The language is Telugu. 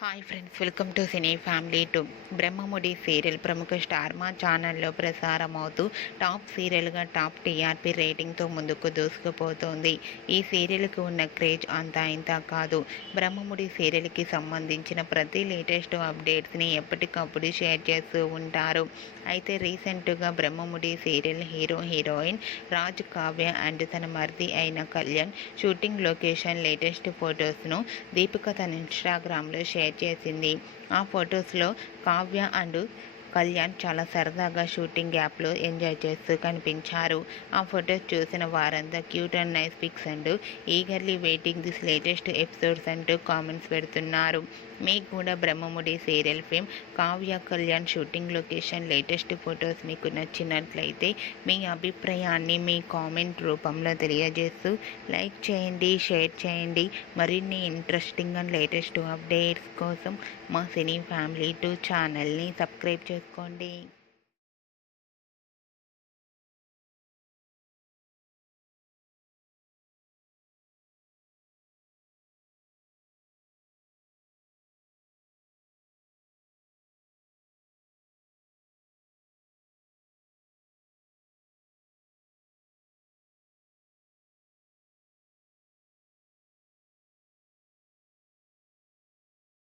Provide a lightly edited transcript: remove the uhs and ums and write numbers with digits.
Hi friends, welcome to cine family to. Brahmamudi serial ప్రముఖ స్టార్ మా ఛానల్లో ప్రసారం అవుతూ టాప్ సీరియల్గా టాప్ టీఆర్పీ రేటింగ్తో ముందుకు దూసుకుపోతోంది. ఈ సీరియల్కి ఉన్న క్రేజ్ అంతా ఇంత కాదు. బ్రహ్మముడి సీరియల్కి సంబంధించిన ప్రతి లేటెస్ట్ అప్డేట్స్ని ఎప్పటికప్పుడు షేర్ చేస్తూ ఉంటారు. అయితే రీసెంట్గా Brahmamudi serial heroine Raj Kavya and తన మరిది అయిన కళ్యాణ్ షూటింగ్ లొకేషన్ లేటెస్ట్ ఫొటోస్ను దీపిక తన ఇన్స్టాగ్రామ్లో షేర్ చేసింది. ఆ ఫొటోస్లో కావ్య అండ్ కళ్యాణ్ చాలా సరదాగా షూటింగ్ యాప్లో ఎంజాయ్ చేస్తూ కనిపించారు. ఆ ఫొటోస్ చూసిన వారంతా cute and nice pics and eagerly waiting this latest episodes అంటూ కామెంట్స్ పెడుతున్నారు. మీకు కూడా Brahmamudi serial fame Kavya Kalyan shooting location latest photos మీకు నచ్చినట్లయితే మీ అభిప్రాయాన్ని మీ కామెంట్ రూపంలో తెలియజేస్తూ లైక్ చేయండి, షేర్ చేయండి. మరిన్ని ఇంట్రెస్టింగ్ అండ్ లేటెస్ట్ అప్డేట్స్ కోసం మా సినీ ఫ్యామిలీ 2 ఛానల్ని సబ్స్క్రైబ్ చేసుకోండి.